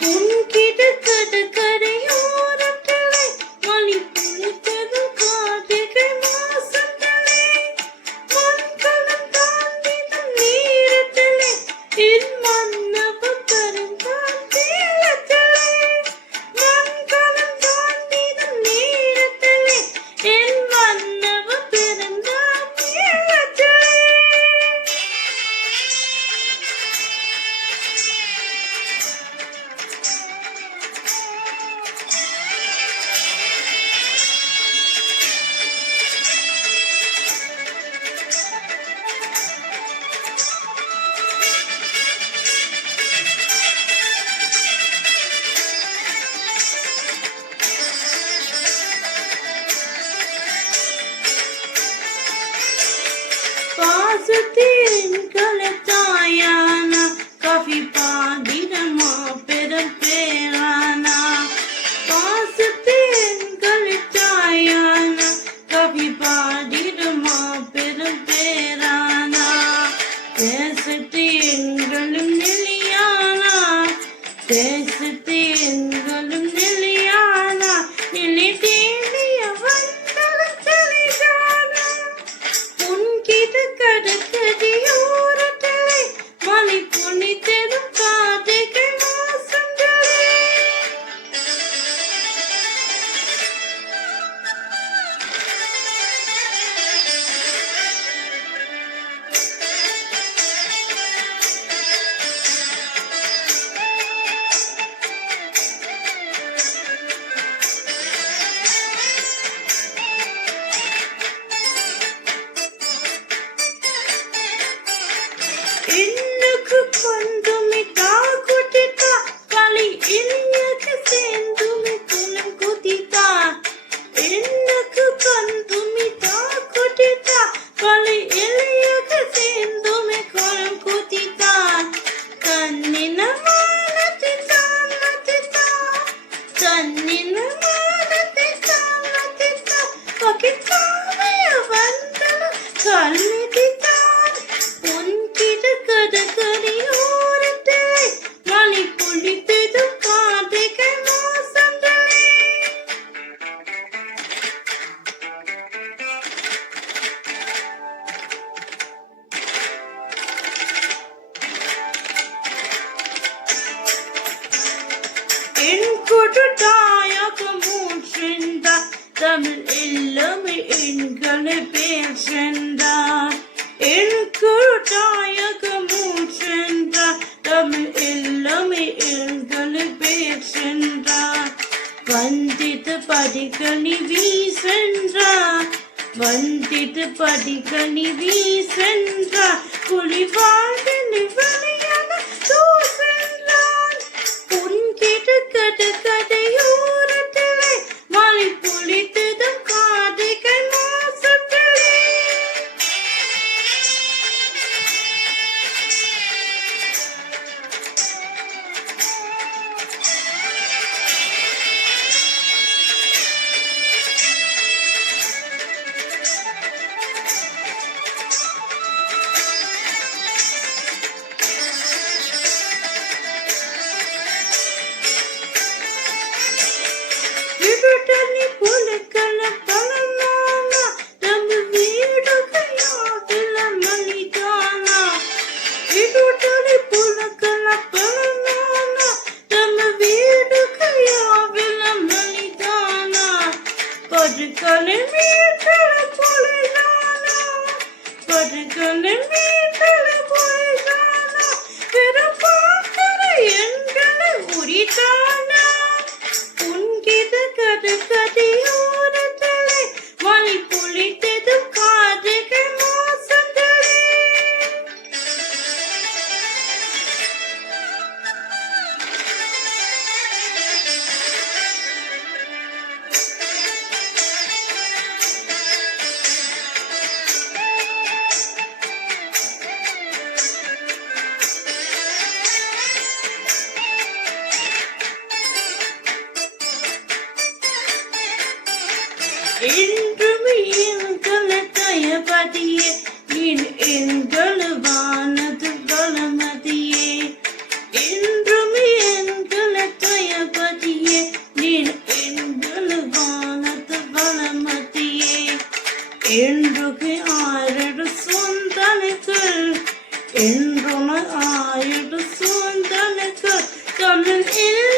உன்கிட்ட கடற்கரையோரத்திலே மணி பொழித்ததும் கார்த்திகை மாசத்திலே மண்கலம் தாண்டிடும் நேரத்திலே என் மன்னவன் பிறந்தான் சேலத்திலே மண்கலம் தாண்டிடும் நேரத்திலே என் மன்னவன் பிறந்தான் சேலத்திலே. பாசத்தின் கலத்தாயானா காஃபி பாடிடமா பெரும் பேரானா பாசத்தின் கலத்தாயானா காஃபி பாடிடமா பெரும் பேரானா தேசத்து எங்களும் நிலையானா தேசத்து எங்களும் நிலையானா நிலை தேடிய வந்தவன் தலைதானா உன்கிட்ட கடற்கரையோரத்திலே மணி பொழித்ததும் கார்த்திகை மாசத்திலே. இன்னுக்கு கொண்டுமே தாக்குட்டிட்டா களி இன்னுக்கு சேர்ந்துமே குலம் குத்திட்டா இன்னுக்கு கொண்டுமே தாக்குட்டிட்டா களி இன்னுக்கு சேர்ந்துமே குலம் குத்திட்டா கண்ணின மானத்திட்டான் நத்திட்டா கண்ணின மானத்திட்டான் நத்திட்டா பக்கிட்டாமைய வந்தன கல்மிட்டிட்டான் உன்கிட்ட கடற்கரையோரத்திலே மணி பொழித்ததும் கார்த்திகை மாசத்திலே. என் கொடுத்தாயாக மூச்சென்றார் தமிழ் எல்லாமே எங்களை பேசென்றார் என் கொடுத்தாயாக மூச்சென்றார் தமிழ் எல்லாமே எங்களை பேசென்றார் வந்தித்து படிக்கணி வீசென்றார் வந்தித்து படிக்கணி வீசென்றார் புலி வாழ்ந்து வழியான தூசென்றார் உன்கிட்ட கடற்கரையோரத்திலே மழை பொழித்ததும் கார்த்திகை மாசத்திலே. விடுதலை புலிகள பலனானா நம்ம வீடுகையாவில மணிதானா விடுதலை புலிகள பலனானா நம்ம வீடுகையாவில மணிதானா படுகளை வீட்டல புலிதானா படுகளை வீட்டல புலிதானா பிறப்பாக்கரை எங்களை உரிதானா உன்கிட்ட கடற்கரையோரத்திலே தமிழ் இல்லை